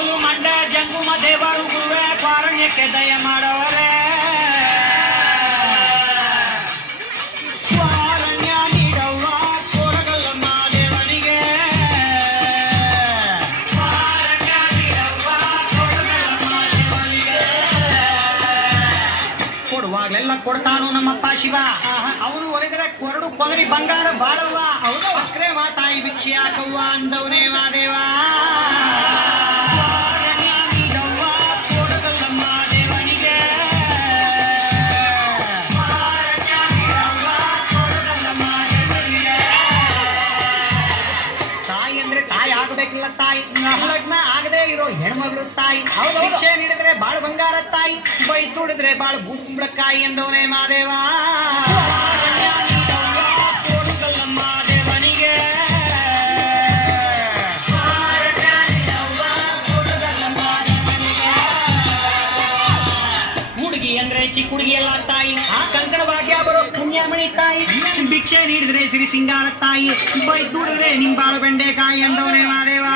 Goal ಮಂಡ ಜಂಗುಮ ದೇವರು ಗುರುವೆ ಕಾರಣ್ಯಕ್ಕೆ ದಯ ಮಾಡವರೇ ಕೊಡುವಾಗ್ಲೆಲ್ಲ ಕೊಡ್ತಾನು ನಮ್ಮಪ್ಪ ಶಿವ. ಅವನು ಒರೆದರೆ ಕೊರಡು ಕೊದರಿ ಬಂಗಾರ ಬಾಳವ್ವ. ಅವನು ಅಕ್ರೆ ತಾಯಿ ಭಿಕ್ಷೆ ಹಾಕವ್ವ ಅಂದವನೇ ಮಾದೇವ ಆಗಬೇಕಿಲ್ಲ ತಾಯಿ. ಲಗ್ನ ಆಗದೆ ಇರೋ ಹೆಣ್ಮಗಳು ತಾಯಿ. ಶಿಕ್ಷೆ ನೀಡಿದ್ರೆ ಬಾಳ ಬಂಗಾರ ತಾಯಿ. ಬೈ ತುಡಿದ್ರೆ ಬಾಳ ಬುಂಬಳಕಾಯಿ ಎಂದವನೇ ಮಾದೇವ. ಹುಡುಗಿ ಅಂದ್ರೆ ಚಿಕ್ಕ ಹುಡುಗಿ ಎಲ್ಲ ತಾಯಿ. ಕಂಕಣ ಭಾಗ್ಯ ಬರೋ ಪುಣ್ಯಮಣಿ ತಾಯಿ. ಭಿಕ್ಷೆ ನೀಡಿದ್ರೆ ಸಿರಿ ಸಿಂಗಾರ ತಾಯಿ ಬೈ ತುಡಿದ್ರೆ ನಿಂಬಾಳು ಬೆಂಡೆಕಾಯಿ ಎಂದವನೇ ಮಾದೇವಾ